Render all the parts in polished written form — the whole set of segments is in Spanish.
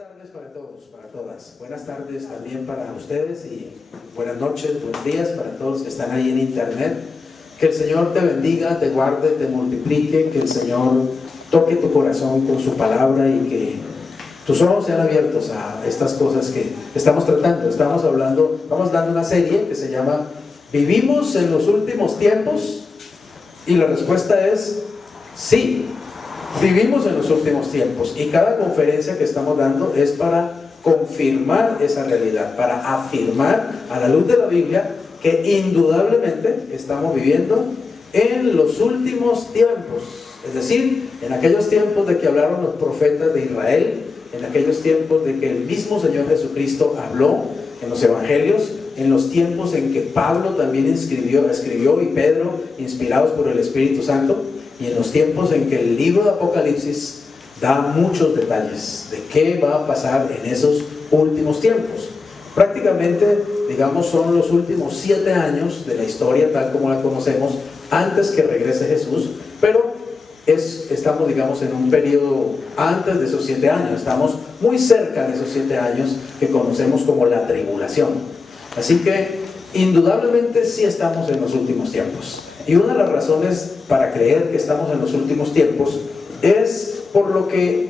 tardes para todos, para todas. Buenas tardes también para ustedes y buenas noches, buenos días para todos los que están ahí en internet. Que el Señor te bendiga, te guarde, te multiplique, que el Señor toque tu corazón con su palabra y que tus ojos sean abiertos a estas cosas que estamos tratando. Estamos dando una serie que se llama ¿Vivimos en los últimos tiempos? Y la respuesta es sí. Vivimos en los últimos tiempos y cada conferencia que estamos dando es para confirmar esa realidad, para afirmar a la luz de la Biblia que indudablemente estamos viviendo en los últimos tiempos, es decir, en aquellos tiempos de que hablaron los profetas de Israel, en aquellos tiempos de que el mismo Señor Jesucristo habló en los evangelios, en los tiempos en que Pablo también escribió y Pedro, inspirados por el Espíritu Santo, y en los tiempos en que el libro de Apocalipsis da muchos detalles de qué va a pasar en esos últimos tiempos. Prácticamente, digamos, son los últimos 7 años de la historia tal como la conocemos antes que regrese Jesús, pero estamos, digamos, en un periodo antes de esos 7 años, estamos muy cerca de esos 7 años que conocemos como la tribulación. Así que, indudablemente sí estamos en los últimos tiempos. Y una de las razones para creer que estamos en los últimos tiempos es por lo que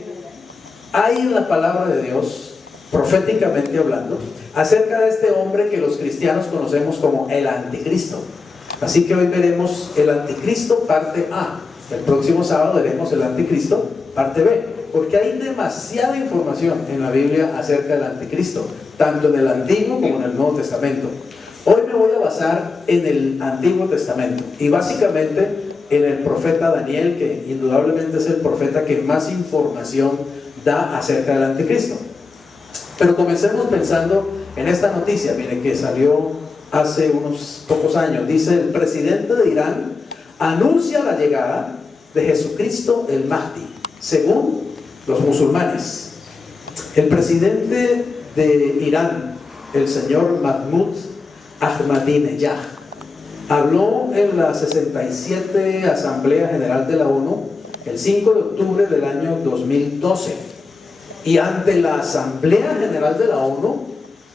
hay en la palabra de Dios, proféticamente hablando, acerca de este hombre que los cristianos conocemos como el Anticristo. Así que hoy veremos el Anticristo parte A. El próximo sábado veremos el Anticristo parte B, porque hay demasiada información en la Biblia acerca del Anticristo, tanto en el Antiguo como en el Nuevo Testamento. Hoy me voy a basar en el Antiguo Testamento y básicamente en el profeta Daniel, que indudablemente es el profeta que más información da acerca del Anticristo. Pero comencemos pensando en esta noticia, miren, que salió hace unos pocos años. Dice: el presidente de Irán anuncia la llegada de Jesucristo el Mahdi, según los musulmanes. El presidente de Irán, el señor Mahmoud Ahmadinejad, habló en la 67 Asamblea General de la ONU el 5 de octubre del año 2012, y ante la Asamblea General de la ONU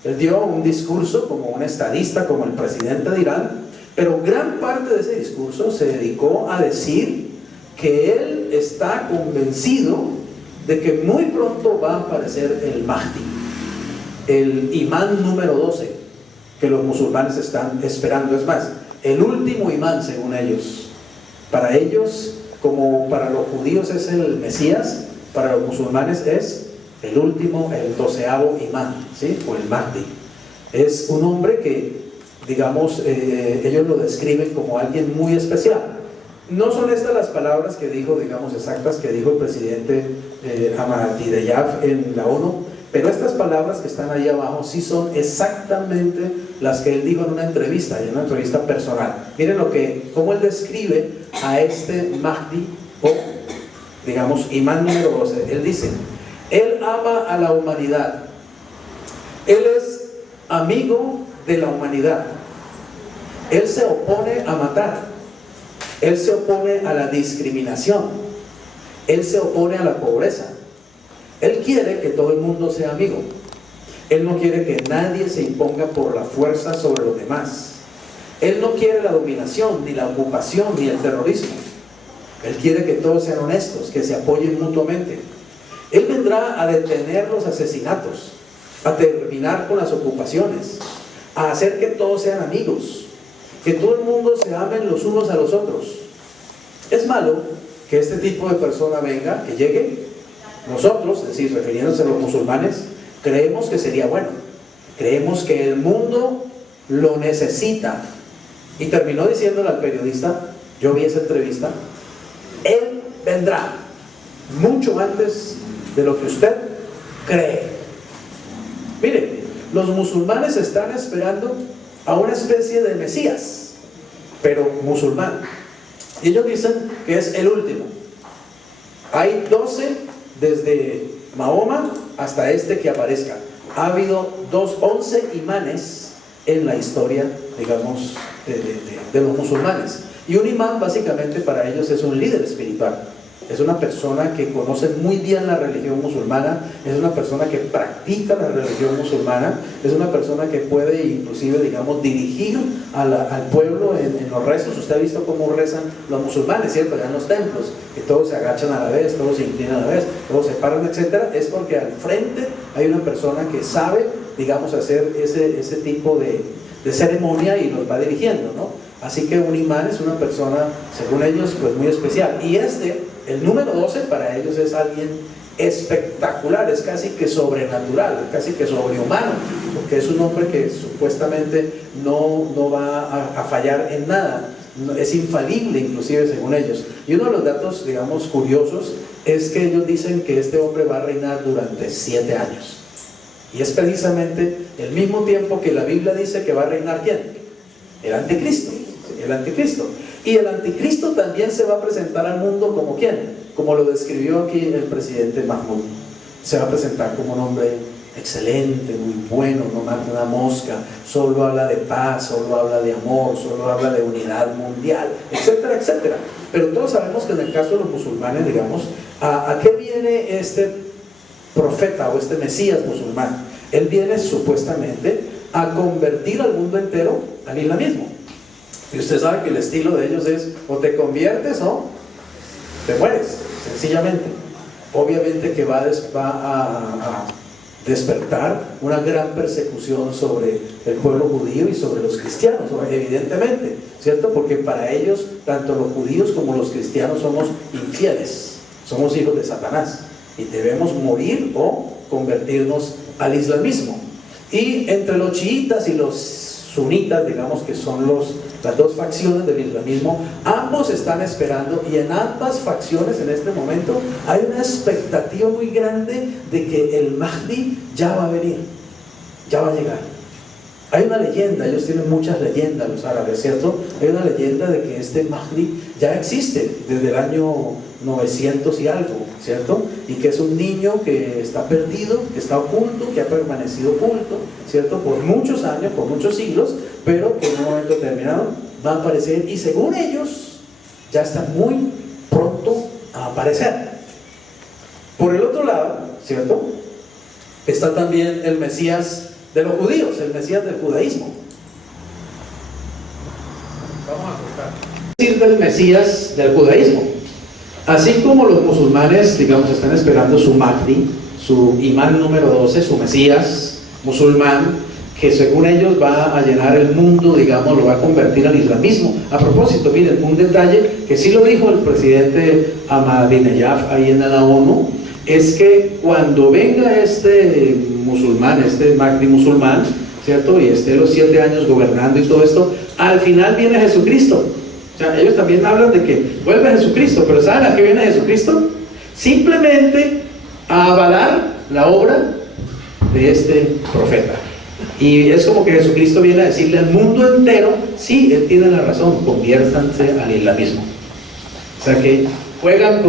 él dio un discurso como un estadista, como el presidente de Irán, pero gran parte de ese discurso se dedicó a decir que él está convencido de que muy pronto va a aparecer el Mahdi, el imán número 12 que los musulmanes están esperando. Es más, el último imán según ellos. Para ellos, como para los judíos es el Mesías, para los musulmanes es el último, el 12º imán, ¿sí? O el Mahdi. Es un hombre que, digamos, ellos lo describen como alguien muy especial. No son estas las palabras que dijo, digamos, exactas que dijo el presidente Ahmadinejad en la ONU, pero estas palabras que están ahí abajo sí son exactamente las que él dijo en una entrevista personal. Miren cómo él describe a este Mahdi, o digamos imán número 12. Él dice: él ama a la humanidad, él es amigo de la humanidad, él se opone a matar, él se opone a la discriminación, él se opone a la pobreza. Él quiere que todo el mundo sea amigo. Él no quiere que nadie se imponga por la fuerza sobre los demás. Él no quiere la dominación, ni la ocupación, ni el terrorismo. Él quiere que todos sean honestos, que se apoyen mutuamente. Él vendrá a detener los asesinatos, a terminar con las ocupaciones, a hacer que todos sean amigos, que todo el mundo se amen los unos a los otros. Es malo que este tipo de persona venga, que llegue. Nosotros, es decir, refiriéndose a los musulmanes, creemos que sería bueno, creemos que el mundo lo necesita. Y terminó diciéndole al periodista, yo vi esa entrevista: él vendrá mucho antes de lo que usted cree. Mire, los musulmanes están esperando a una especie de Mesías, pero musulmán, y ellos dicen que es el último. Hay 12 desde Mahoma hasta este que aparezca. Ha habido 11 imanes en la historia, digamos, de los musulmanes. Y un imán básicamente para ellos es un líder espiritual. Es una persona que conoce muy bien la religión musulmana, es una persona que practica la religión musulmana, es una persona que puede inclusive, digamos, dirigir al pueblo en los rezos. Usted ha visto cómo rezan los musulmanes, ¿cierto? Allá en los templos, que todos se agachan a la vez, todos se inclinan a la vez, todos se paran, etcétera. Es porque al frente hay una persona que sabe, digamos, hacer ese tipo de ceremonia y los va dirigiendo, ¿no? Así que un imán es una persona, según ellos, pues muy especial. Y el número 12 para ellos es alguien espectacular, es casi que sobrenatural, casi que sobrehumano, porque es un hombre que supuestamente no va a fallar en nada, es infalible inclusive según ellos. Y uno de los datos, digamos, curiosos es que ellos dicen que este hombre va a reinar durante 7 años. Y es precisamente el mismo tiempo que la Biblia dice que va a reinar ¿quién? El anticristo. El anticristo. Y el anticristo también se va a presentar al mundo como ¿quién? Como lo describió aquí el presidente Mahmoud. Se va a presentar como un hombre excelente, muy bueno, no mata una mosca, solo habla de paz, solo habla de amor, solo habla de unidad mundial, etcétera, etcétera. Pero todos sabemos que en el caso de los musulmanes, digamos, ¿a qué viene este profeta o este Mesías musulmán? Él viene supuestamente a convertir al mundo entero al islamismo. Y usted sabe que el estilo de ellos es o te conviertes o te mueres, sencillamente. Obviamente que va a despertar una gran persecución sobre el pueblo judío y sobre los cristianos, evidentemente, ¿cierto? Porque para ellos, tanto los judíos como los cristianos somos infieles, somos hijos de Satanás y debemos morir o convertirnos al islamismo. Y entre los chiitas y los sunitas, digamos que son las dos facciones del islamismo, ambos están esperando, y en ambas facciones en este momento hay una expectativa muy grande de que el Mahdi ya va a venir, ya va a llegar. Hay una leyenda, ellos tienen muchas leyendas los árabes, ¿cierto? Hay una leyenda de que este Mahdi ya existe desde el año 900 y algo, ¿cierto? Y que es un niño que está perdido, que está oculto, que ha permanecido oculto, ¿cierto? Por muchos años, por muchos siglos, pero que en un momento determinado va a aparecer, y según ellos ya está muy pronto a aparecer. Por el otro lado, ¿cierto?, está también el Mesías de los judíos, el Mesías del judaísmo. Vamos a cortar. ¿Qué decir del Mesías del judaísmo? Así como los musulmanes, digamos, están esperando su Mahdi, su imán número 12, su Mesías musulmán, que según ellos va a llenar el mundo, digamos, lo va a convertir al islamismo. A propósito, miren, un detalle que sí lo dijo el presidente Ahmadinejad ahí en la ONU, es que cuando venga este musulmán, este Mahdi musulmán, ¿cierto?, y esté los 7 años gobernando y todo esto, al final viene Jesucristo. O sea, ellos también hablan de que vuelve Jesucristo, pero ¿saben a qué viene Jesucristo? Simplemente a avalar la obra de este profeta. Y es como que Jesucristo viene a decirle al mundo entero, sí, él tiene la razón, conviértanse al islamismo. O sea que juegan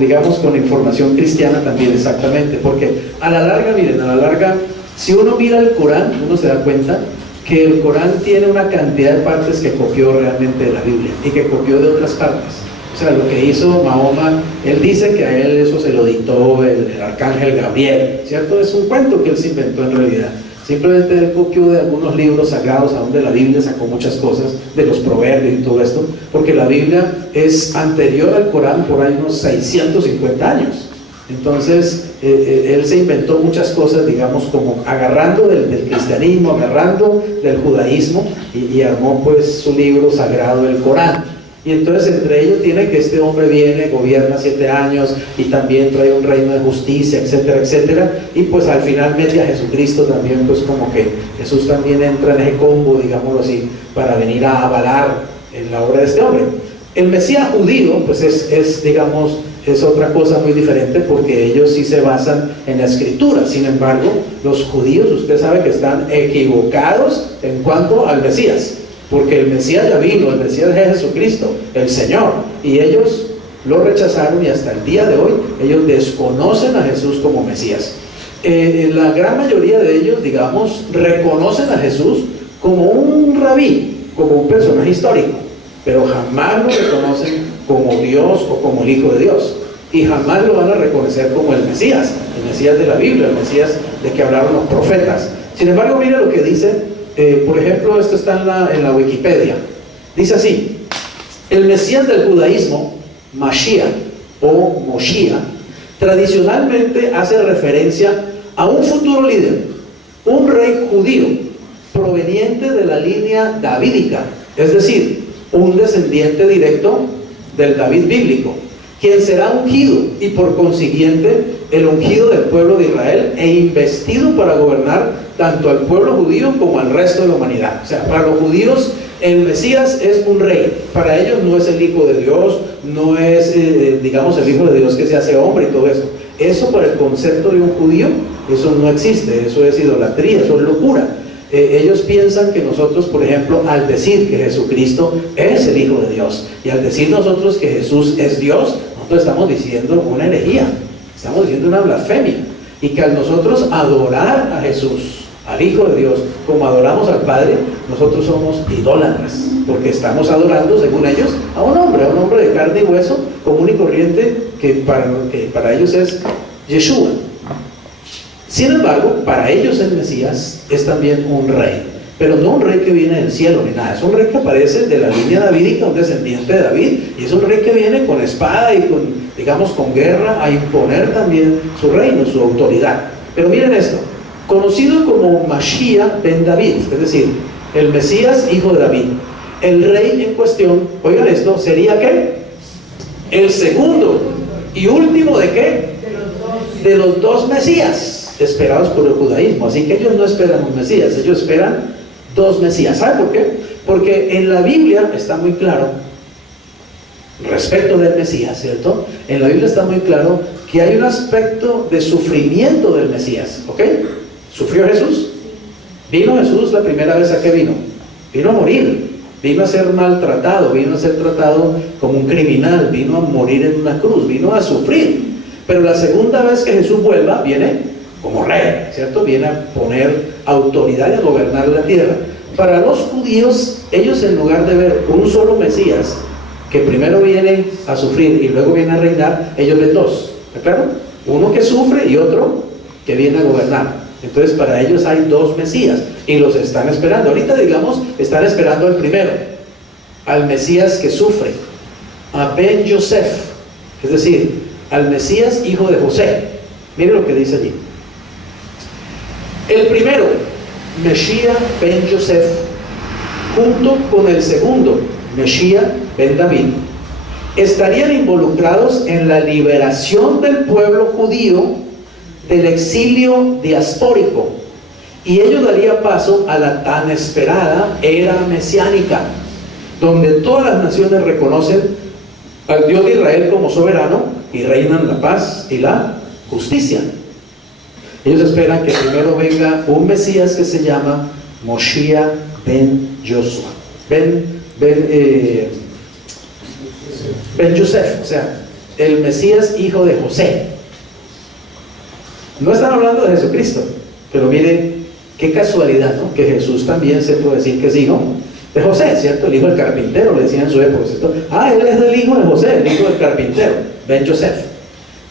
digamos, con información cristiana también, exactamente, porque a la larga, miren, a la larga, si uno mira el Corán, uno se da cuenta que el Corán tiene una cantidad de partes que copió realmente de la Biblia y que copió de otras partes. O sea, lo que hizo Mahoma, él dice que a él eso se lo dictó el arcángel Gabriel, ¿cierto? Es un cuento que él se inventó en realidad. Simplemente él copió de algunos libros sagrados, a donde la Biblia sacó muchas cosas, de los proverbios y todo esto, porque la Biblia es anterior al Corán por ahí unos 650 años. Entonces, él se inventó muchas cosas, digamos, como agarrando del cristianismo, agarrando del judaísmo, y armó pues su libro sagrado, el Corán. Y entonces entre ellos tiene que este hombre viene, gobierna 7 años y también trae un reino de justicia, etcétera, etcétera, y pues al final mete a Jesucristo también, pues como que Jesús también entra en ese combo, digámoslo así, para venir a avalar en la obra de este hombre. El Mesías judío, pues digamos, es otra cosa muy diferente, porque ellos sí se basan en la Escritura. Sin embargo, los judíos, usted sabe que están equivocados en cuanto al Mesías, porque el Mesías ya vino, el Mesías es Jesucristo, el Señor, y ellos lo rechazaron, y hasta el día de hoy ellos desconocen a Jesús como Mesías. La gran mayoría de ellos, digamos, reconocen a Jesús como un rabí, como un personaje histórico, pero jamás lo reconocen como Dios o como el Hijo de Dios. Y jamás lo van a reconocer como el Mesías de la Biblia, el Mesías de que hablaron los profetas. Sin embargo, mire lo que dice, por ejemplo, esto está en la Wikipedia. Dice así: el Mesías del judaísmo, Mashiach o Moshiach, tradicionalmente hace referencia a un futuro líder, un rey judío proveniente de la línea davídica, es decir, un descendiente directo del David bíblico, quien será ungido y por consiguiente el ungido del pueblo de Israel e investido para gobernar tanto al pueblo judío como al resto de la humanidad. O sea, para los judíos el Mesías es un rey, para ellos no es el Hijo de Dios, no es digamos el Hijo de Dios que se hace hombre y todo eso. Eso para el concepto de un judío, eso no existe, eso es idolatría, eso es locura. Ellos piensan que nosotros, por ejemplo, al decir que Jesucristo es el Hijo de Dios y al decir nosotros que Jesús es Dios, nosotros estamos diciendo una herejía, estamos diciendo una blasfemia. Y que al nosotros adorar a Jesús, al Hijo de Dios, como adoramos al Padre, nosotros somos idólatras, porque estamos adorando, según ellos, a un hombre de carne y hueso, común y corriente, que para ellos es Yeshua. Sin embargo, para ellos el Mesías es también un rey, pero no un rey que viene del cielo ni nada, es un rey que aparece de la línea davídica, un descendiente de David, y es un rey que viene con espada y con guerra a imponer también su reino, su autoridad. Pero miren esto, conocido como Mashiach ben David, es decir, el Mesías hijo de David, el rey en cuestión, oigan esto, ¿sería qué? El segundo y último ¿de qué? De los dos Mesías esperados por el judaísmo. Así que ellos no esperan un Mesías, ellos esperan dos Mesías. ¿Sabe por qué? Porque en la Biblia está muy claro respecto del Mesías, ¿cierto? En la Biblia está muy claro que hay un aspecto de sufrimiento del Mesías, ¿ok? ¿Sufrió Jesús? ¿Vino Jesús la primera vez a qué vino? Vino a morir, vino a ser maltratado, vino a ser tratado como un criminal, vino a morir en una cruz, vino a sufrir. Pero la segunda vez que Jesús vuelva, viene como rey, ¿cierto? Viene a poner autoridad y a gobernar la tierra. Para los judíos, ellos en lugar de ver un solo Mesías, que primero viene a sufrir y luego viene a reinar, ellos ven dos, ¿está claro? Uno que sufre y otro que viene a gobernar. Entonces para ellos hay dos Mesías y los están esperando. Ahorita digamos, están esperando al primero, al Mesías que sufre, a Ben Yosef, es decir, al Mesías hijo de José. Miren lo que dice allí. El primero, Mashiach ben Yosef, junto con el segundo, Mashiach ben David, estarían involucrados en la liberación del pueblo judío del exilio diaspórico, y ello daría paso a la tan esperada era mesiánica, donde todas las naciones reconocen al Dios de Israel como soberano y reinan la paz y la justicia. Ellos esperan que primero venga un Mesías que se llama Moshiach ben Joshua, Ben Yosef, o sea, el Mesías hijo de José. No están hablando de Jesucristo, pero miren qué casualidad, ¿no? Que Jesús también se puede decir que es hijo de José, ¿cierto? El hijo del carpintero, le decían en su época, ¿cierto? Ah, él es el hijo de José, el hijo del carpintero, Ben Yosef.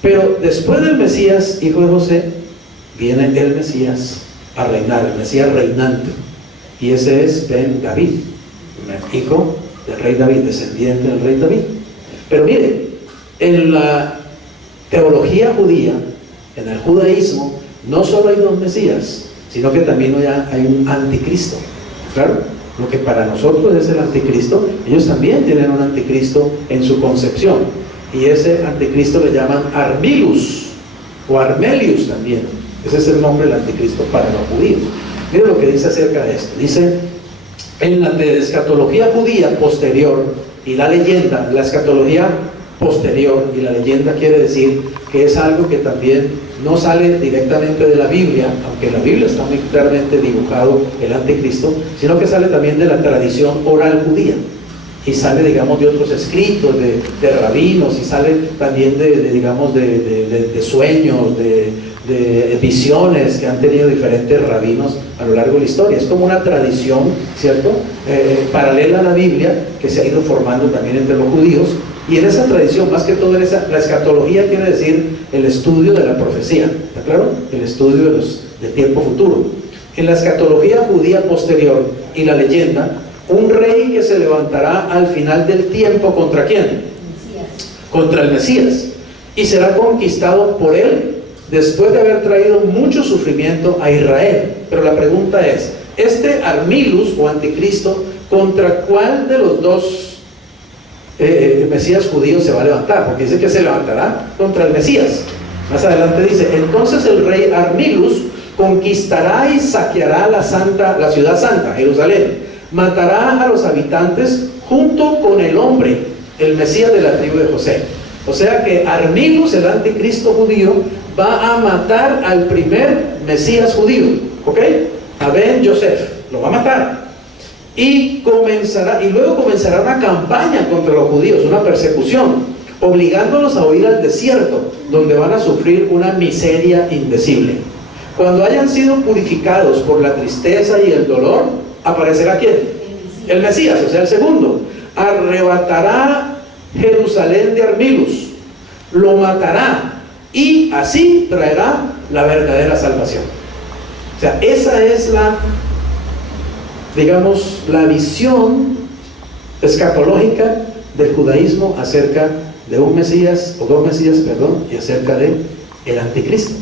Pero después del Mesías, hijo de José, viene el Mesías a reinar, el Mesías reinante, y ese es Ben David, hijo del rey David, descendiente del rey David. Pero miren, en la teología judía, en el judaísmo, no solo hay dos Mesías, sino que también hay un anticristo. Claro, lo que para nosotros es el anticristo, ellos también tienen un anticristo en su concepción, y ese anticristo le llaman Armilus o Armelius también. Ese es el nombre del anticristo para los judíos. Miren lo que dice acerca de esto. Dice, en la escatología judía posterior y la leyenda, la escatología posterior y la leyenda quiere decir que es algo que también no sale directamente de la Biblia, aunque en la Biblia está muy claramente dibujado el anticristo, sino que sale también de la tradición oral judía, y sale, digamos, de otros escritos de rabinos, y sale también de sueños, de visiones que han tenido diferentes rabinos a lo largo de la historia. Es como una tradición, ¿cierto? Paralela a la Biblia, que se ha ido formando también entre los judíos, Y en esa tradición, más que todo la escatología quiere decir el estudio de la profecía, ¿está claro? El estudio del tiempo futuro. En la escatología judía posterior y la leyenda, un rey que se levantará al final del tiempo, ¿contra quién? Mesías. Contra el Mesías, y será conquistado por él después de haber traído mucho sufrimiento a Israel. Pero la pregunta es, este Armilus o anticristo, ¿contra cuál de los dos Mesías judíos se va a levantar? Porque dice que se levantará contra el Mesías. Más adelante dice, entonces el rey Armilus conquistará y saqueará la ciudad santa, Jerusalén, matará a los habitantes junto con el hombre, el Mesías de la tribu de José. O sea que Armilus, el anticristo judío, va a matar al primer Mesías judío, ¿ok? A Ben Yosef, lo va a matar. Y luego comenzará una campaña contra los judíos, una persecución, obligándolos a huir al desierto, donde van a sufrir una miseria indecible. Cuando hayan sido purificados por la tristeza y el dolor, ¿aparecerá quién? El Mesías, o sea, el segundo. Arrebatará Jerusalén de Armilus, lo matará, y así traerá la verdadera salvación. O sea, esa es la visión escatológica del judaísmo acerca de un Mesías, o dos Mesías, perdón, y acerca de el anticristo.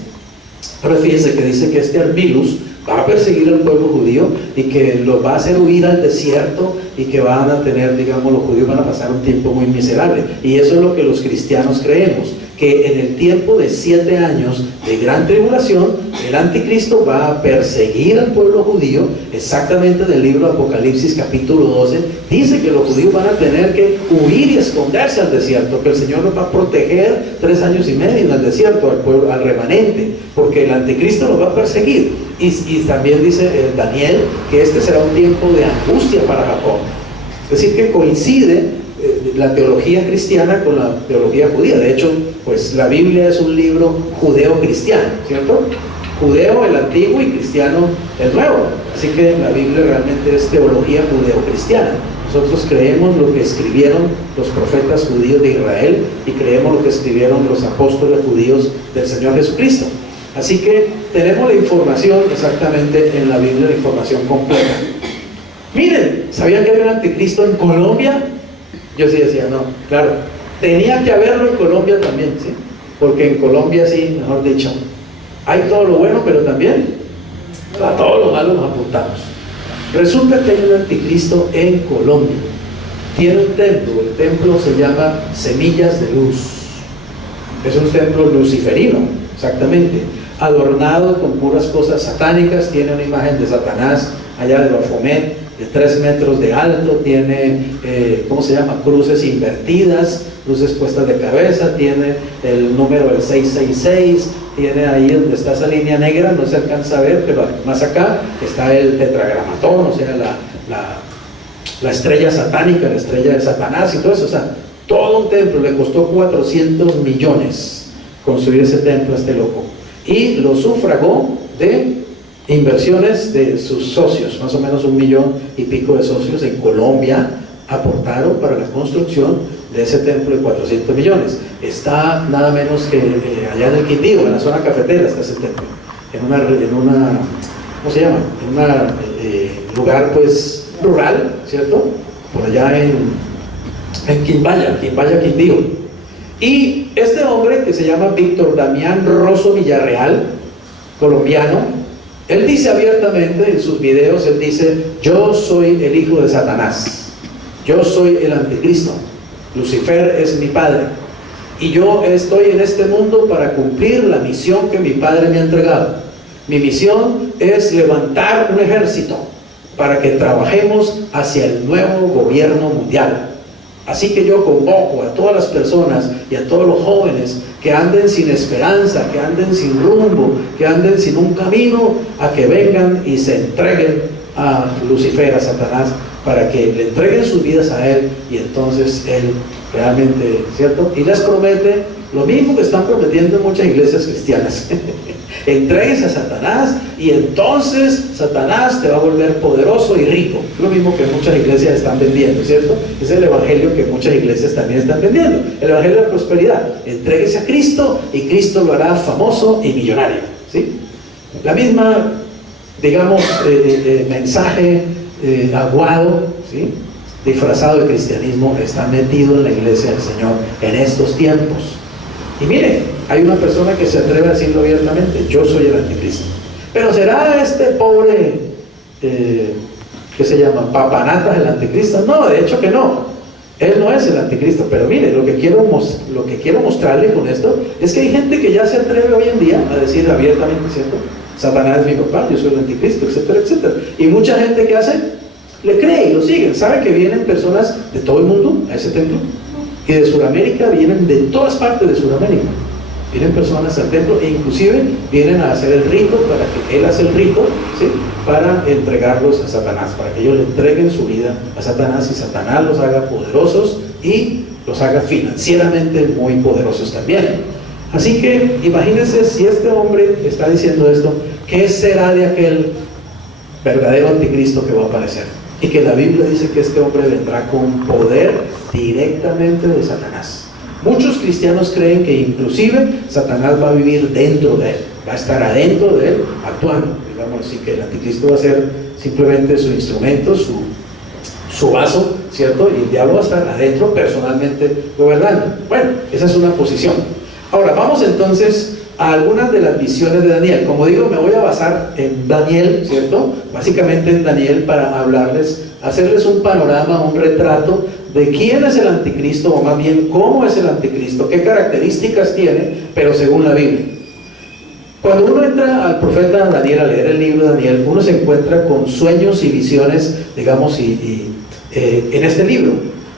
Ahora fíjense que dice que este Armilus va a perseguir al pueblo judío y que los va a hacer huir al desierto, y que van a tener, los judíos van a pasar un tiempo muy miserable. Y eso es lo que los cristianos creemos, que en el tiempo de 7 años de gran tribulación, el anticristo va a perseguir al pueblo judío. Exactamente del libro de Apocalipsis capítulo 12, dice que los judíos van a tener que huir y esconderse al desierto, que el Señor los va a proteger 3 años y medio en el desierto, al pueblo, al remanente, porque el anticristo los va a perseguir. Y también dice Daniel que este será un tiempo de angustia para Jacob. Es decir, que coincide la teología cristiana con la teología judía. De hecho, pues la Biblia es un libro judeo-cristiano, ¿cierto? Judeo el antiguo y cristiano el nuevo. Así que la Biblia realmente es teología judeo-cristiana. Nosotros creemos lo que escribieron los profetas judíos de Israel, y creemos lo que escribieron los apóstoles judíos del Señor Jesucristo. Así que tenemos la información exactamente en la Biblia, la información completa. Miren, ¿sabían que hay un anticristo en Colombia? Yo sí decía, no, claro, tenía que haberlo en Colombia también, ¿sí? Porque en Colombia sí, mejor dicho, hay todo lo bueno, pero también a todo lo malo nos apuntamos. Resulta que hay un anticristo en Colombia. Tiene un templo, el templo se llama Semillas de Luz. Es un templo luciferino, exactamente, adornado con puras cosas satánicas. Tiene una imagen de Satanás allá de Baphomet, de 3 metros de alto, tiene, cruces invertidas, luces puestas de cabeza, tiene el número del 666, tiene ahí donde está esa línea negra, no se alcanza a ver, pero más acá está el tetragramatón, o sea, la estrella satánica, la estrella de Satanás y todo eso. O sea, todo un templo. Le costó 400 millones construir ese templo a este loco, y lo sufragó de inversiones de sus socios. Más o menos 1 millón y pico de socios en Colombia aportaron para la construcción de ese templo de 400 millones. Está nada menos que allá en el Quindío, en la zona cafetera, está ese templo, en una ¿cómo se llama? En un lugar pues rural, ¿cierto? Por allá en Quimbaya, Quindío. Y este hombre, que se llama Víctor Damián Rosso Villarreal, colombiano, él dice abiertamente en sus videos, él dice: yo soy el hijo de Satanás, yo soy el anticristo, Lucifer es mi padre, y yo estoy en este mundo para cumplir la misión que mi padre me ha entregado. Mi misión es levantar un ejército para que trabajemos hacia el nuevo gobierno mundial. Así que yo convoco a todas las personas y a todos los jóvenes que anden sin esperanza, que anden sin rumbo, que anden sin un camino, a que vengan y se entreguen a Lucifer, a Satanás, para que le entreguen sus vidas a él, y entonces él realmente, ¿cierto? Y les promete lo mismo que están prometiendo en muchas iglesias cristianas. Entregues a Satanás y entonces Satanás te va a volver poderoso y rico. Es lo mismo que muchas iglesias están vendiendo, ¿cierto? Es el evangelio que muchas iglesias también están vendiendo, el evangelio de la prosperidad. Entréguese a Cristo y Cristo lo hará famoso y millonario, ¿sí? La misma, digamos, mensaje aguado, ¿sí?, disfrazado de cristianismo, está metido en la iglesia del Señor en estos tiempos. Y mire, hay una persona que se atreve a decirlo abiertamente: yo soy el anticristo. Pero ¿será este pobre, qué se llama, papanatas el anticristo? No, de hecho que no. Él no es el anticristo. Pero mire, lo que quiero mostrarle con esto es que hay gente que ya se atreve hoy en día a decir abiertamente, ¿cierto? Satanás es mi papá, yo soy el anticristo, etcétera, etcétera. Y mucha gente que hace, le cree y lo siguen. ¿Sabe que vienen personas de todo el mundo a ese templo? Y de Sudamérica, vienen de todas partes de Sudamérica. Vienen personas al templo e inclusive vienen a hacer el rito, para que él hace el rito, ¿sí?, para entregarlos a Satanás, para que ellos le entreguen su vida a Satanás y Satanás los haga poderosos y los haga financieramente muy poderosos también. Así que imagínense, si este hombre está diciendo esto, ¿qué será de aquel verdadero anticristo que va a aparecer? Y que la Biblia dice que este hombre vendrá con poder directamente de Satanás. Muchos cristianos creen que inclusive Satanás va a vivir dentro de él, va a estar adentro de él actuando, digamos así, que el anticristo va a ser simplemente su instrumento, su vaso, ¿cierto? Y el diablo va a estar adentro personalmente gobernando. Bueno, esa es una posición. Ahora vamos entonces a algunas de las visiones de Daniel. Como digo, me voy a basar en Daniel, ¿cierto? Básicamente en Daniel, para hablarles, hacerles un panorama, un retrato de quién es el anticristo, o más bien cómo es el anticristo, qué características tiene, pero según la Biblia. Cuando uno entra al profeta Daniel a leer el libro de Daniel, uno se encuentra con sueños y visiones, digamos, en este libro.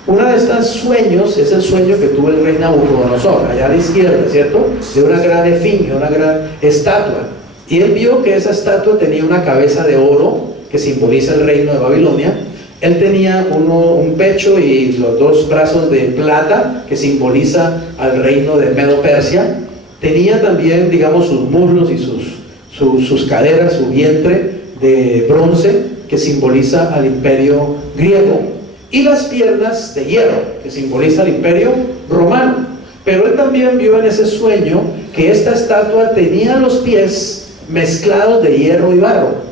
Uno de estos sueños es el sueño que tuvo el rey Nabucodonosor, allá a la izquierda, ¿cierto?, de una gran efigie, una gran estatua. Y él vio que esa estatua tenía una cabeza de oro, que simboliza el reino de Babilonia. Él tenía un pecho y los dos brazos de plata, que simboliza al reino de Medo-Persia. Tenía también, digamos, sus muslos y sus caderas, su vientre de bronce, que simboliza al imperio griego. Y las piernas de hierro, que simboliza el imperio romano. Pero él también vio en ese sueño que esta estatua tenía los pies mezclados de hierro y barro.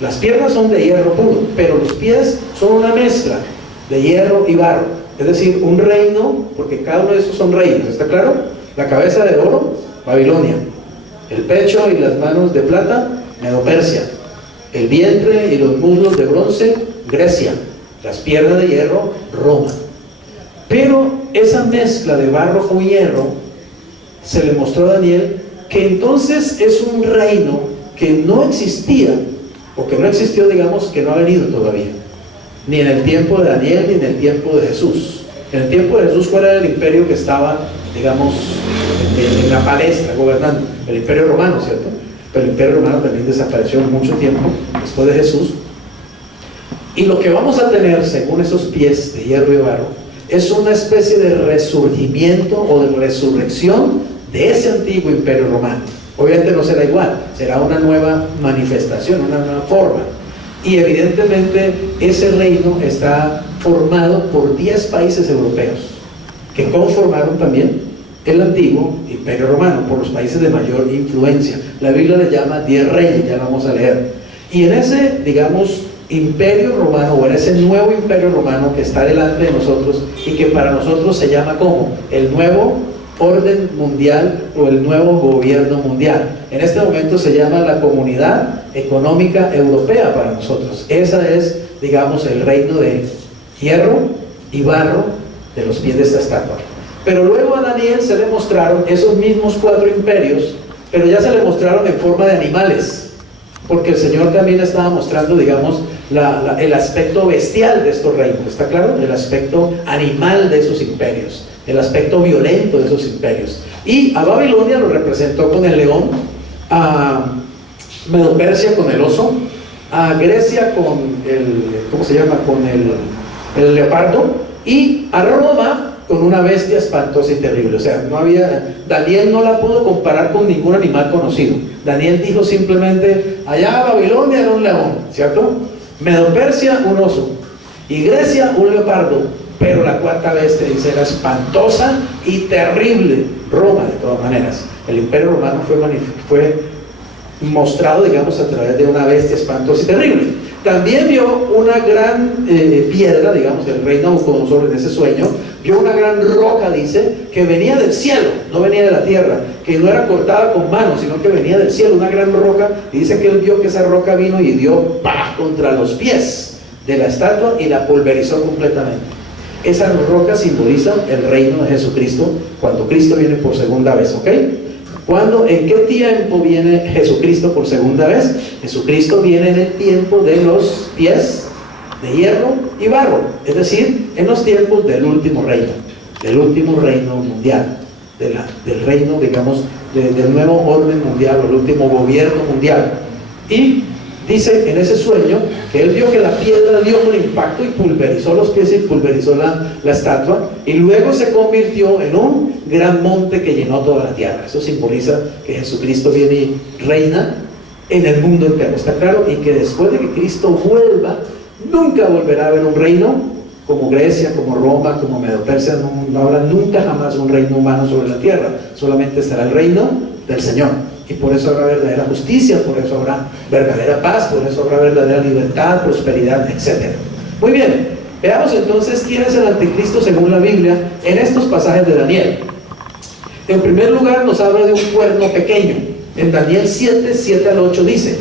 Las piernas son de hierro puro, pero los pies son una mezcla de hierro y barro. Es decir, un reino, porque cada uno de esos son reinos, ¿está claro? La cabeza de oro, Babilonia. El pecho y las manos de plata, Medo-Persia. El vientre y los muslos de bronce, Grecia. Las piernas de hierro, Roma. Pero esa mezcla de barro con hierro se le mostró a Daniel que entonces es un reino que no existía, o que no existió, digamos, que no ha venido todavía, ni en el tiempo de Daniel ni en el tiempo de Jesús. En el tiempo de Jesús, ¿cuál era el imperio que estaba, digamos, en la palestra gobernando? El imperio romano, ¿cierto? Pero el imperio romano también desapareció mucho tiempo después de Jesús. Y lo que vamos a tener, según esos pies de hierro y barro, es una especie de resurgimiento o de resurrección de ese antiguo imperio romano. Obviamente no será igual, será una nueva manifestación, una nueva forma. Y evidentemente ese reino está formado por 10 países europeos, que conformaron también el antiguo imperio romano, por los países de mayor influencia. La Biblia le llama 10 reyes, ya vamos a leer. Y en ese, digamos, imperio romano, o en ese nuevo imperio romano que está delante de nosotros y que para nosotros se llama como el nuevo orden mundial o el nuevo gobierno mundial. En este momento se llama la Comunidad Económica Europea para nosotros. Esa es, digamos, el reino de hierro y barro de los pies de esta estatua. Pero luego a Daniel se le mostraron esos mismos 4 imperios, pero ya se le mostraron en forma de animales, porque el Señor también estaba mostrando, digamos, el aspecto bestial de estos reinos, ¿está claro? El aspecto animal de esos imperios, el aspecto violento de esos imperios. Y a Babilonia lo representó con el león, a Medo-Persia con el oso, a Grecia con el, ¿cómo se llama? Con el leopardo, y a Roma con una bestia espantosa y terrible. O sea, Daniel no la pudo comparar con ningún animal conocido. Daniel dijo simplemente, allá Babilonia era un león, ¿cierto? Medo-Persia, un oso, y Grecia, un leopardo, pero la cuarta bestia, dice, era espantosa y terrible. Roma, de todas maneras, el imperio romano fue mostrado, digamos, a través de una bestia espantosa y terrible. También vio una gran piedra, digamos, el rey Nabucodonosor en ese sueño, vio una gran roca, dice, que venía del cielo, no venía de la tierra, que no era cortada con manos, sino que venía del cielo, una gran roca, y dice que él vio que esa roca vino y dio ¡pah! Contra los pies de la estatua y la pulverizó completamente. Esa roca simboliza el reino de Jesucristo, cuando Cristo viene por segunda vez, ¿ok? ¿En qué tiempo viene Jesucristo por segunda vez? Jesucristo viene en el tiempo de los pies de hierro y barro, es decir, en los tiempos del último reino mundial, del reino, digamos, del nuevo orden mundial, o el último gobierno mundial. Y dice en ese sueño que él vio que la piedra dio un impacto y pulverizó los pies y pulverizó la estatua, y luego se convirtió en un gran monte que llenó toda la tierra. Eso simboliza que Jesucristo viene y reina en el mundo entero, ¿está claro? Y que después de que Cristo vuelva, nunca volverá a haber un reino como Grecia, como Roma, como Medo-Persia. No habrá nunca jamás un reino humano sobre la tierra, solamente estará el reino del Señor. Y por eso habrá verdadera justicia, por eso habrá verdadera paz, por eso habrá verdadera libertad, prosperidad, etc. Muy bien, veamos entonces quién es el anticristo según la Biblia en estos pasajes de Daniel. En primer lugar nos habla de un cuerno pequeño. En Daniel 7, 7 al 8 dice: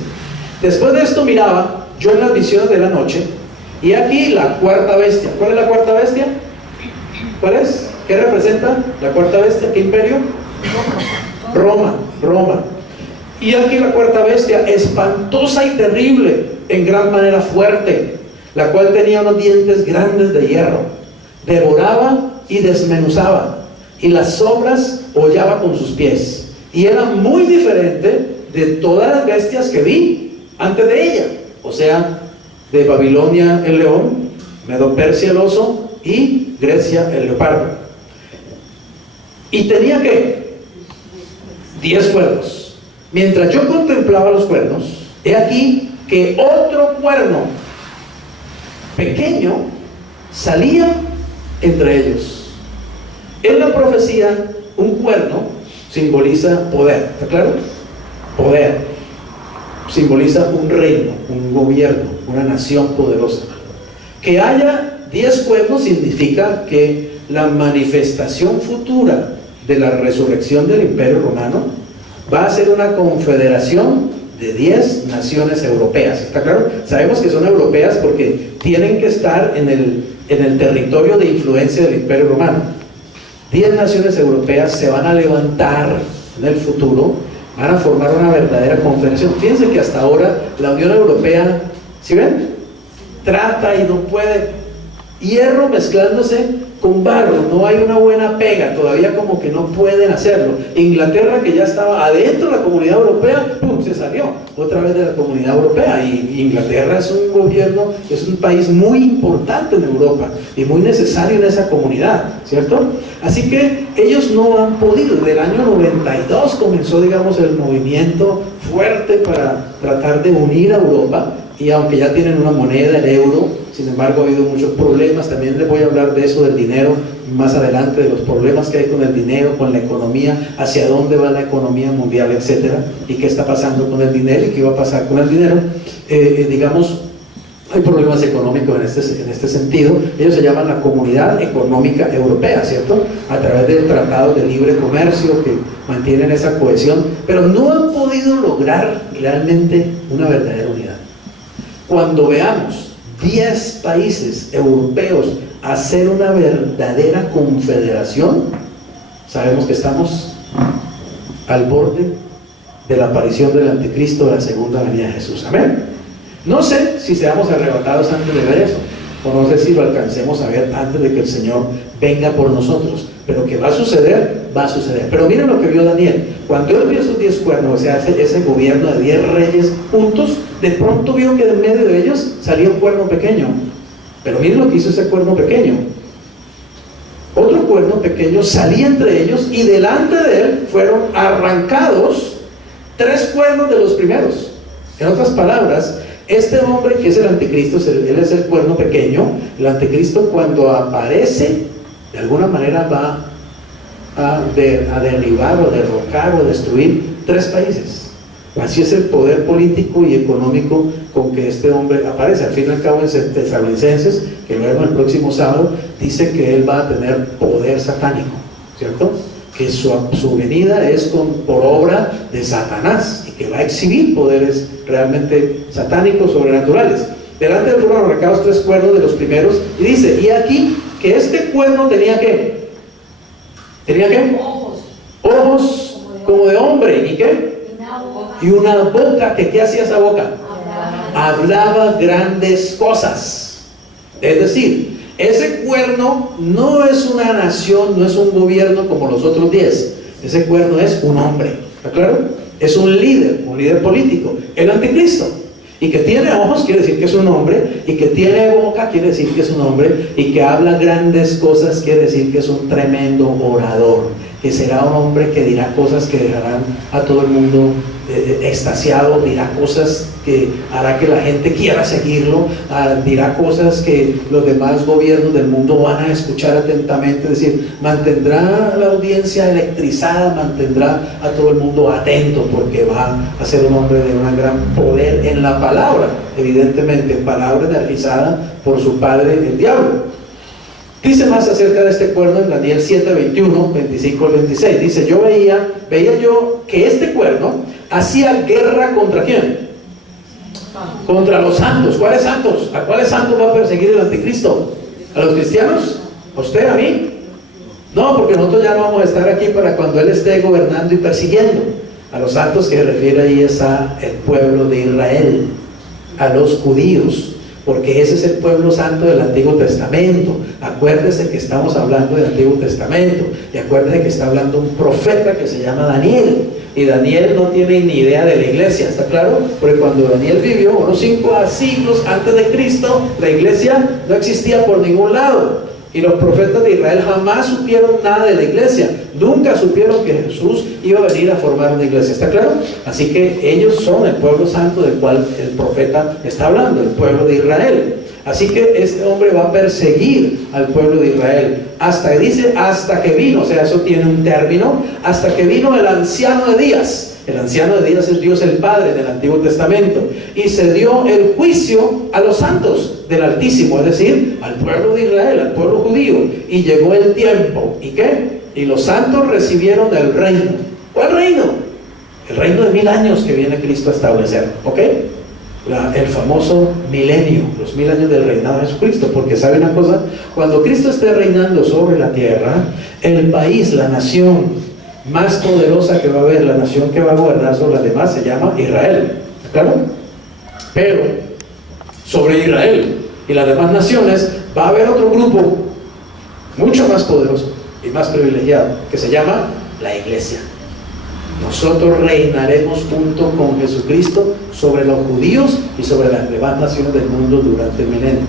después de esto miraba yo en las visiones de la noche, y aquí la cuarta bestia. ¿Cuál es la cuarta bestia? ¿Cuál es? ¿Qué representa la cuarta bestia? ¿Qué imperio? Roma. Y aquí la cuarta bestia, espantosa y terrible, en gran manera fuerte, la cual tenía unos dientes grandes de hierro, devoraba y desmenuzaba, y las sobras hollaba con sus pies, y era muy diferente de todas las bestias que vi antes de ella, o sea, de Babilonia el león, Medo-Persia el oso y Grecia el leopardo. Y tenía que 10 cuernos. Mientras yo contemplaba los cuernos, he aquí que otro cuerno pequeño salía entre ellos. En la profecía, un cuerno simboliza poder, ¿está claro? Poder simboliza un reino, un gobierno, una nación poderosa. Que haya 10 cuernos significa que la manifestación futura de la resurrección del Imperio Romano va a ser una confederación de 10 naciones europeas, ¿está claro? Sabemos que son europeas porque tienen que estar en el territorio de influencia del Imperio Romano. 10 naciones europeas se van a levantar en el futuro, van a formar una verdadera confederación. Fíjense que hasta ahora la Unión Europea, ¿sí ven? Trata y no puede, hierro mezclándose con barro, no hay una buena pega, todavía como que no pueden hacerlo. Inglaterra, que ya estaba adentro de la Comunidad Europea, ¡pum!, se salió otra vez de la Comunidad Europea. Y Inglaterra es un gobierno, es un país muy importante en Europa y muy necesario en esa comunidad, ¿cierto? Así que ellos no han podido. Desde el año 92 comenzó, digamos, el movimiento fuerte para tratar de unir a Europa, y aunque ya tienen una moneda, el euro, sin embargo ha habido muchos problemas. También les voy a hablar de eso, del dinero, más adelante, de los problemas que hay con el dinero, con la economía, hacia dónde va la economía mundial, etcétera, y qué está pasando con el dinero y qué va a pasar con el dinero. Digamos, hay problemas económicos en este sentido. Ellos se llaman la Comunidad Económica Europea, ¿cierto? A través de tratados de libre comercio que mantienen esa cohesión, pero no han podido lograr realmente una verdadera unidad. Cuando veamos 10 países europeos hacer una verdadera confederación, sabemos que estamos al borde de la aparición del anticristo, de la segunda venida de Jesús. Amén. No sé si seamos arrebatados antes de ver eso, o no sé si lo alcancemos a ver antes de que el Señor venga por nosotros, pero que va a suceder, va a suceder. Pero miren lo que vio Daniel. Cuando él vio esos 10 cuernos, o sea, ese gobierno de 10 reyes juntos, de pronto vio que en medio de ellos salía un cuerno pequeño. Pero miren lo que hizo ese cuerno pequeño. Otro cuerno pequeño salía entre ellos, y delante de él fueron arrancados 3 cuernos de los primeros. En otras palabras, este hombre que es el anticristo, él es el cuerno pequeño. El anticristo, cuando aparece, de alguna manera va a derribar o derrocar o destruir 3 países. Así es el poder político y económico con que este hombre aparece. Al fin y al cabo, en Tesalonicenses, que lo vemos el próximo sábado, dice que él va a tener poder satánico, ¿cierto? Que su venida es por obra de Satanás, y que va a exhibir poderes realmente satánicos, sobrenaturales. Delante de él fueron arrancados 3 cuernos de los primeros, y dice, y aquí que este cuerno tenía ¿qué? ¿Tenía qué? Ojos como de hombre, ¿y qué? Y una boca, que ¿qué hacía esa boca? Hablaba grandes cosas. Es decir, ese cuerno no es una nación, no es un gobierno como los otros 10. Ese cuerno es un hombre, ¿está claro? Es un líder político, el anticristo. Y que tiene ojos quiere decir que es un hombre, y que tiene boca quiere decir que es un hombre, y que habla grandes cosas quiere decir que es un tremendo orador, que será un hombre que dirá cosas que dejarán a todo el mundo extasiado, dirá cosas que hará que la gente quiera seguirlo, dirá cosas que los demás gobiernos del mundo van a escuchar atentamente, es decir, mantendrá la audiencia electrizada, mantendrá a todo el mundo atento, porque va a ser un hombre de un gran poder en la palabra, evidentemente, palabra energizada por su padre, el diablo. Dice más acerca de este cuerno en Daniel 7, 21, 25 al 26. Dice, yo veía yo que este cuerno hacía guerra ¿contra quién? Contra los santos. ¿Cuáles santos? ¿A cuáles santos va a perseguir el anticristo? ¿A los cristianos? ¿A usted? ¿A mí? No, porque nosotros ya no vamos a estar aquí para cuando él esté gobernando y persiguiendo. A los santos que se refiere ahí es a el pueblo de Israel, a los judíos, porque ese es el pueblo santo del Antiguo Testamento. Acuérdese que estamos hablando del Antiguo Testamento, y acuérdese que está hablando un profeta que se llama Daniel, y Daniel no tiene ni idea de la iglesia, ¿está claro? Porque cuando Daniel vivió unos 5 siglos antes de Cristo, la iglesia no existía por ningún lado, y los profetas de Israel jamás supieron nada de la iglesia, nunca supieron que Jesús iba a venir a formar una iglesia, ¿está claro? Así que ellos son el pueblo santo del cual el profeta está hablando, el pueblo de Israel. Así que este hombre va a perseguir al pueblo de Israel hasta que vino, o sea, eso tiene un término, hasta que vino el anciano de días. El anciano de días es Dios el Padre del Antiguo Testamento, y se dio el juicio a los santos del Altísimo, es decir, al pueblo de Israel, al pueblo judío, y llegó el tiempo. ¿Y qué? Y los santos recibieron el reino. ¿Cuál reino? El reino de 1000 años que viene Cristo a establecer, ¿ok? El famoso milenio, los 1000 años del reinado de Jesucristo. Porque ¿sabe una cosa? Cuando Cristo esté reinando sobre la tierra, el país, la nación más poderosa que va a haber, la nación que va a gobernar sobre las demás, se llama Israel, ¿claro? Pero sobre Israel y las demás naciones va a haber otro grupo mucho más poderoso y más privilegiado, que se llama la iglesia. Nosotros reinaremos junto con Jesucristo sobre los judíos y sobre las demás naciones del mundo durante el milenio.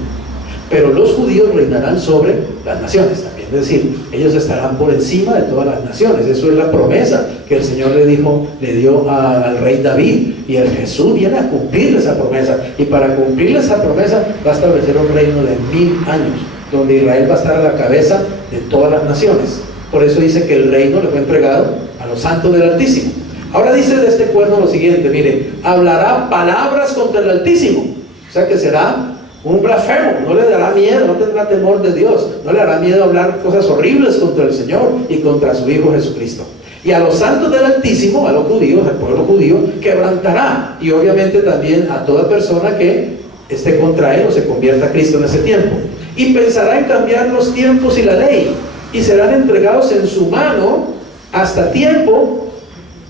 Pero los judíos reinarán sobre las naciones también, es decir, ellos estarán por encima de todas las naciones. Eso es la promesa que el Señor le dio al rey David, y el Jesús viene a cumplir esa promesa, y para cumplir esa promesa va a establecer un reino de 1000 años, donde Israel va a estar a la cabeza de todas las naciones. Por eso dice que el reino le fue entregado a los santos del Altísimo. Ahora dice de este cuerno lo siguiente, mire, hablará palabras contra el Altísimo, o sea que será un blasfemo, no le dará miedo, no tendrá temor de Dios, no le hará miedo hablar cosas horribles contra el Señor y contra su Hijo Jesucristo. Y a los santos del Altísimo, a los judíos, al pueblo judío, quebrantará, y obviamente también a toda persona que esté contra él o se convierta a Cristo en ese tiempo. Y pensará en cambiar los tiempos y la ley, y serán entregados en su mano hasta tiempo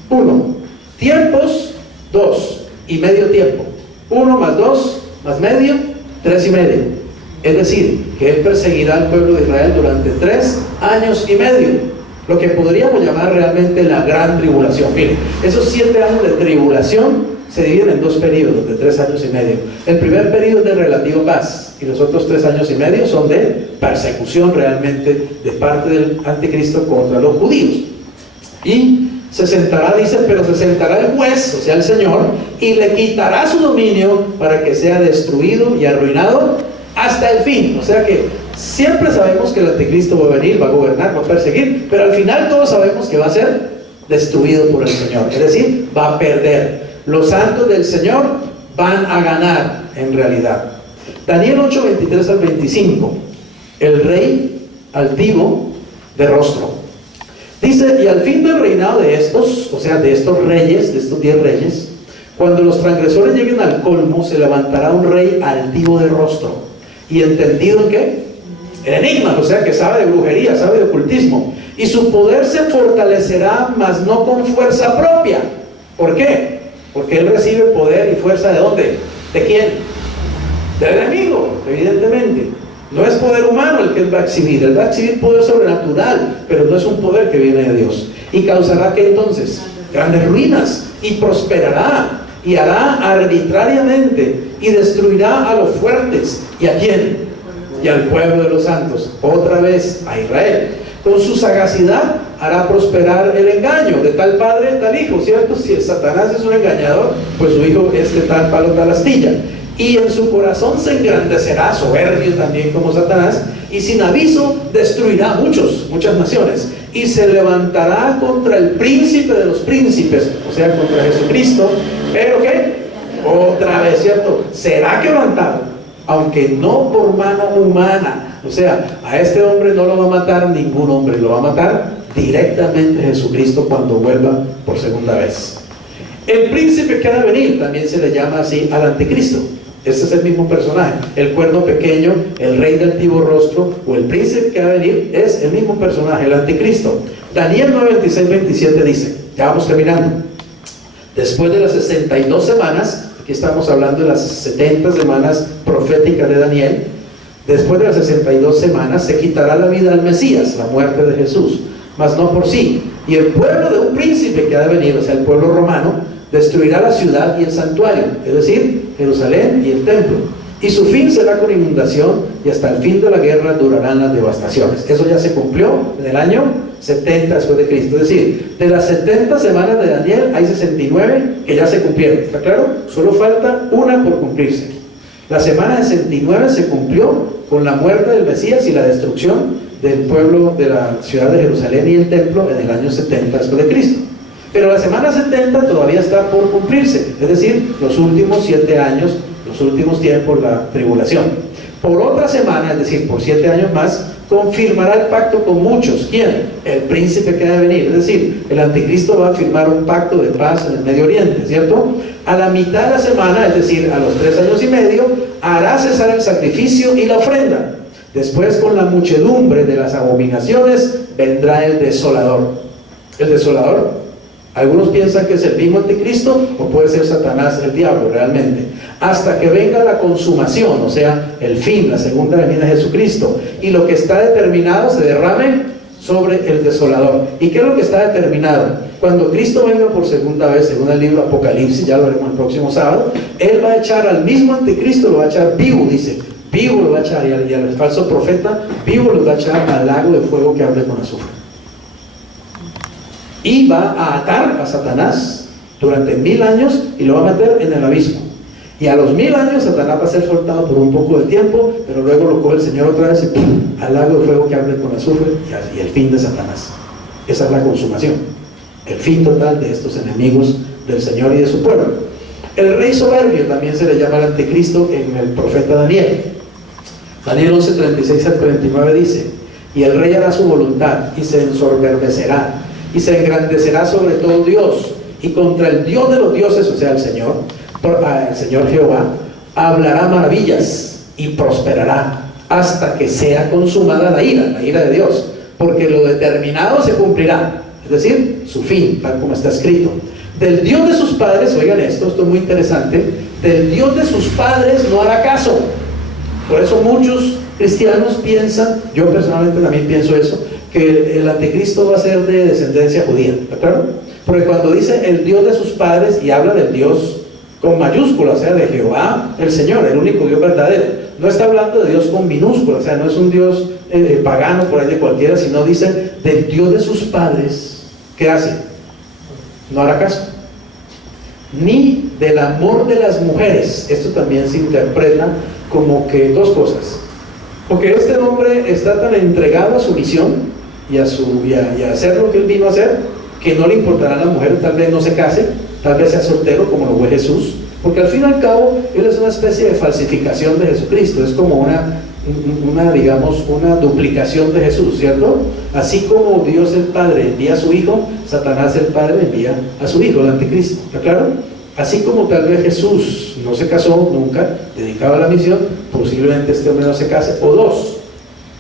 1, tiempos 2 y medio tiempo, 1 más 2 más medio, 3 y medio. Es decir, que él perseguirá al pueblo de Israel durante 3 años y medio, lo que podríamos llamar realmente la gran tribulación. Miren, esos 7 años de tribulación se dividen en dos periodos de 3 años y medio. El primer periodo es de relativa paz, y los otros 3 años y medio son de persecución realmente de parte del anticristo contra los judíos. Y se sentará, dice, pero se sentará el juez, o sea el Señor, y le quitará su dominio para que sea destruido y arruinado hasta el fin. O sea que siempre sabemos que el anticristo va a venir, va a gobernar, va a perseguir, pero al final todos sabemos que va a ser destruido por el Señor, es decir, va a perder. Los santos del Señor van a ganar en realidad. Daniel 8, 23 al 25. El rey altivo de rostro. Dice, y al fin del reinado de estos, o sea, de estos reyes, de estos 10 reyes, cuando los transgresores lleguen al colmo, se levantará un rey altivo de rostro. ¿Y entendido en qué? En enigmas, o sea, que sabe de brujería, sabe de ocultismo. Y su poder se fortalecerá, mas no con fuerza propia. ¿Por qué? Porque él recibe poder y fuerza ¿de dónde? ¿De quién? Del enemigo, evidentemente. No es poder humano el que él va a exhibir. Él va a exhibir poder sobrenatural, pero no es un poder que viene de Dios. Y causará ¿qué entonces? Grandes ruinas. Y prosperará. Y hará arbitrariamente. Y destruirá a los fuertes. ¿Y a quién? Y al pueblo de los santos. Otra vez a Israel. Con su sagacidad hará prosperar el engaño. De tal padre, tal hijo, ¿cierto? Si el Satanás es un engañador, pues su hijo es de tal palo, tal astilla. Y en su corazón se engrandecerá, soberbio también como Satanás, y sin aviso destruirá muchas naciones, y se levantará contra el príncipe de los príncipes, o sea, contra Jesucristo. ¿Pero qué? Otra vez, ¿cierto? Será quebrantado, aunque no por mano humana. O sea, a este hombre no lo va a matar ningún hombre, lo va a matar directamente Jesucristo cuando vuelva por segunda vez. El príncipe que ha de venir también se le llama así al anticristo. Este es el mismo personaje. El cuerno pequeño, el rey del altivo rostro, o el príncipe que ha de venir, es el mismo personaje, el anticristo. Daniel 9, 26, 27 dice, ya vamos terminando. Después de las 62 semanas, aquí estamos hablando de las 70 semanas proféticas de Daniel, después de las 62 semanas se quitará la vida al Mesías, la muerte de Jesús, mas no por sí. Y el pueblo de un príncipe que ha de venir, o sea, el pueblo romano, destruirá la ciudad y el santuario, es decir, Jerusalén y el templo. Y su fin será con inundación, y hasta el fin de la guerra durarán las devastaciones. Eso ya se cumplió en el año 70 después de Cristo. Es decir, de las 70 semanas de Daniel hay 69 que ya se cumplieron. ¿Está claro? Solo falta una por cumplirse. La semana 69 se cumplió con la muerte del Mesías y la destrucción del pueblo de la ciudad de Jerusalén y el templo en el año 70 después de Cristo. Pero la semana 70 todavía está por cumplirse, es decir, los últimos 7 años, los últimos tiempos, la tribulación. Por otra semana, es decir, por 7 años más, confirmará el pacto con muchos. ¿Quién? El príncipe que ha de venir. Es decir, el anticristo va a firmar un pacto de paz en el Medio Oriente, ¿cierto? A la mitad de la semana, es decir, a los 3 años y medio, hará cesar el sacrificio y la ofrenda. Después, con la muchedumbre de las abominaciones, vendrá el desolador. ¿El desolador? Algunos piensan que es el mismo anticristo, o puede ser Satanás, el diablo, realmente. Hasta que venga la consumación, o sea, el fin, la segunda venida de Jesucristo, y lo que está determinado se derrame sobre el desolador. ¿Y qué es lo que está determinado? Cuando Cristo venga por segunda vez, según el libro Apocalipsis, ya lo veremos el próximo sábado, Él va a echar al mismo anticristo, lo va a echar vivo, dice, vivo lo va a echar, y al falso profeta, vivo lo va a echar al lago de fuego que arde con azufre. Y va a atar a Satanás durante 1000 años y lo va a meter en el abismo. Y a los 1000 años Satanás va a ser soltado por un poco de tiempo, pero luego lo coge el Señor otra vez y ¡pum!, al lago de fuego que arde con azufre, y el fin de Satanás. Esa es la consumación, el fin total de estos enemigos del Señor y de su pueblo. El rey soberbio también se le llama el anticristo en el profeta Daniel. Daniel 11, 36 al 39 dice, y el rey hará su voluntad y se ensoberbecerá y se engrandecerá sobre todo Dios, y contra el Dios de los dioses, o sea, el Señor Jehová, hablará maravillas y prosperará hasta que sea consumada la ira de Dios, porque lo determinado se cumplirá, es decir, su fin, tal como está escrito. Del Dios de sus padres, oigan esto es muy interesante, del Dios de sus padres no hará caso. Por eso muchos cristianos piensan, yo personalmente también pienso eso, que el anticristo va a ser de descendencia judía, ¿está claro? Porque cuando dice el Dios de sus padres y habla del Dios con mayúsculas, o sea, de Jehová, el Señor, el único Dios verdadero. No está hablando de Dios con minúsculas, o sea, no es un Dios pagano por ahí de cualquiera, sino dice del Dios de sus padres. ¿Qué hace? No hará caso. Ni del amor de las mujeres. Esto también se interpreta como que dos cosas. Porque este hombre está tan entregado a su misión y a hacer lo que él vino a hacer, que no le importará a la mujer, tal vez no se case, tal vez sea soltero como lo fue Jesús, porque al fin y al cabo él es una especie de falsificación de Jesucristo, es como digamos, una duplicación de Jesús, ¿cierto? Así como Dios el Padre envía a su Hijo, Satanás el Padre envía a su Hijo, el anticristo, ¿está claro? Así como tal vez Jesús no se casó nunca, dedicado a la misión, posiblemente este hombre no se case, o dos,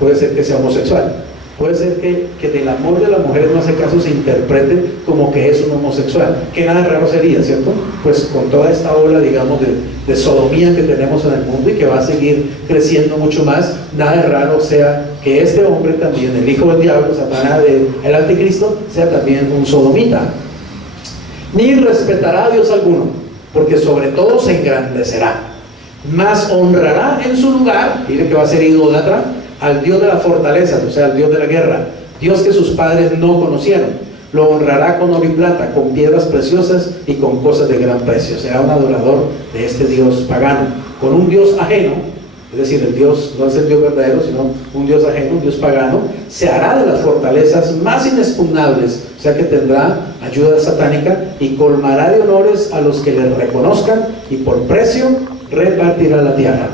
puede ser que sea homosexual. Puede ser que del amor de las mujeres no hace caso se interprete como que es un homosexual, que nada raro sería, ¿cierto? Pues con toda esta ola, digamos, de sodomía que tenemos en el mundo y que va a seguir creciendo mucho más, nada de raro sea que este hombre también, el hijo del diablo, Satanás, el anticristo, sea también un sodomita. Ni respetará a Dios alguno, porque sobre todo se engrandecerá, mas honrará en su lugar, mire que va a ser idólatra, al Dios de la fortaleza, o sea, al Dios de la guerra, Dios que sus padres no conocieron. Lo honrará con oro y plata, con piedras preciosas y con cosas de gran precio. Será un adorador de este Dios pagano, con un Dios ajeno, es decir, el Dios no es el Dios verdadero, sino un Dios ajeno, un Dios pagano. Se hará de las fortalezas más inexpugnables, o sea que tendrá ayuda satánica y colmará de honores a los que le reconozcan y por precio repartirá la tierra.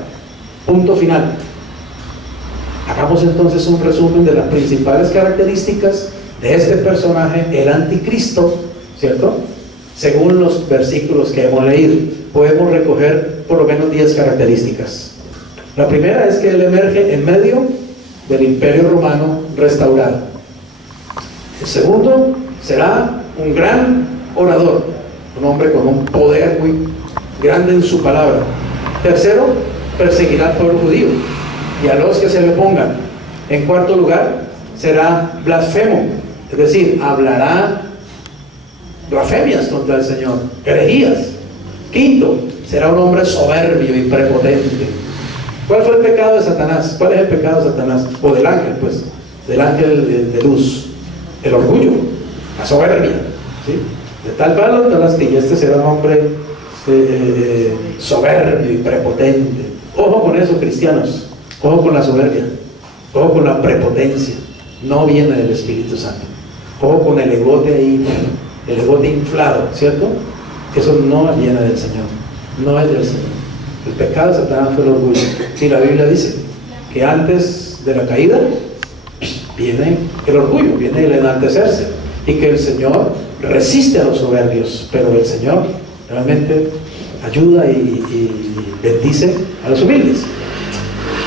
Punto final. Hagamos entonces un resumen de las principales características de este personaje, el anticristo, ¿cierto? Según los versículos que hemos leído, podemos recoger por lo menos 10 características. La primera es que él emerge en medio del Imperio Romano restaurado. El segundo, será un gran orador, un hombre con un poder muy grande en su palabra. Tercero, perseguirá al pueblo judío y a los que se le pongan. En cuarto lugar, será blasfemo, es decir, hablará blasfemias contra el Señor, herejías. Quinto, será un hombre soberbio y prepotente. ¿Cuál fue el pecado de Satanás? ¿Cuál es el pecado de Satanás? O del ángel, pues, del ángel de luz. El orgullo, la soberbia, ¿sí? De tal palo, tal astilla. Este será un hombre soberbio y prepotente. Ojo con eso, cristianos. Ojo con la soberbia, ojo con la prepotencia, no viene del Espíritu Santo. Ojo con el egote ahí, el egote inflado, ¿cierto? Eso no viene del Señor, no es del Señor. El pecado de Satanás fue el orgullo. Y la Biblia dice que antes de la caída viene el orgullo, viene el enaltecerse, y que el Señor resiste a los soberbios, pero el Señor realmente ayuda y bendice a los humildes.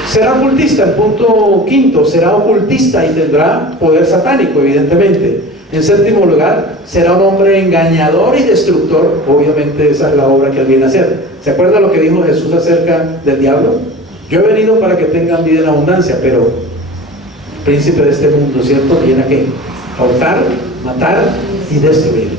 Será ocultista, el punto quinto, será ocultista y tendrá poder satánico, evidentemente. En séptimo lugar, será un hombre engañador y destructor. Obviamente esa es la obra que él viene a hacer. ¿Se acuerda lo que dijo Jesús acerca del diablo? Yo he venido para que tengan vida en abundancia, pero el príncipe de este mundo, ¿cierto? Viene a ¿qué? A hurtar, matar y destruir.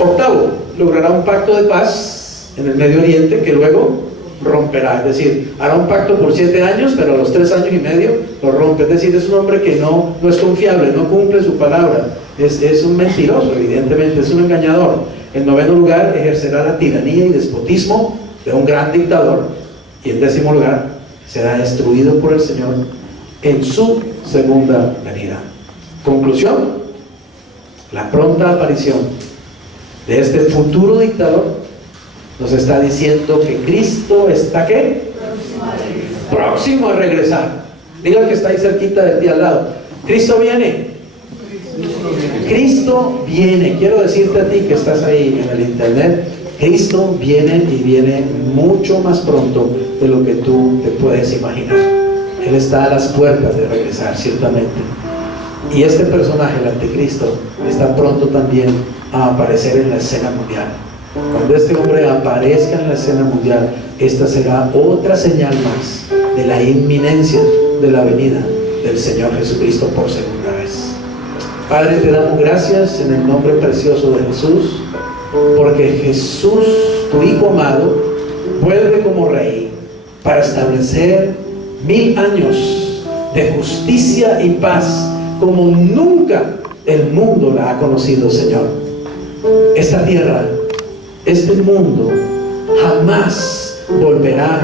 Octavo, logrará un pacto de paz en el Medio Oriente que luego romperá, es decir, hará un pacto por 7 años, pero a los 3 años y medio lo rompe. Es decir, es un hombre que no es confiable, no cumple su palabra, es un mentiroso, evidentemente, es un engañador. En noveno lugar, ejercerá la tiranía y despotismo de un gran dictador. Y en décimo lugar, será destruido por el Señor en su segunda venida. Conclusión: la pronta aparición de este futuro dictador nos está diciendo que Cristo está ¿qué? Próximo a regresar. Diga que está ahí cerquita de ti al lado. Cristo viene. Cristo viene. Quiero decirte a ti que estás ahí en el internet, Cristo viene y viene mucho más pronto de lo que tú te puedes imaginar. Él está a las puertas de regresar, ciertamente. Y este personaje, el anticristo, está pronto también a aparecer en la escena mundial. Cuando este hombre aparezca en la escena mundial, esta será otra señal más de la inminencia de la venida del Señor Jesucristo por segunda vez. Padre, te damos gracias en el nombre precioso de Jesús, porque Jesús, tu Hijo amado, vuelve como Rey para establecer 1000 años de justicia y paz como nunca el mundo la ha conocido, Señor. Esta tierra, este mundo jamás volverá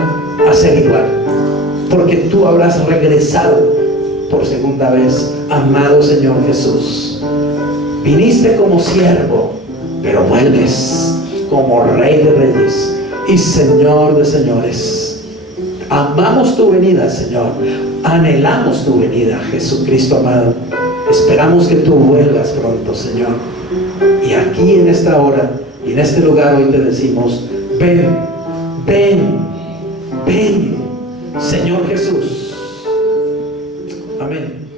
a ser igual, porque tú habrás regresado por segunda vez, amado Señor Jesús. Viniste como siervo, pero vuelves como Rey de Reyes y Señor de señores. Amamos tu venida, Señor. Anhelamos tu venida, Jesucristo amado. Esperamos que tú vuelvas pronto, Señor. Y aquí en esta hora y en este lugar hoy te decimos: ven, ven, ven, Señor Jesús. Amén.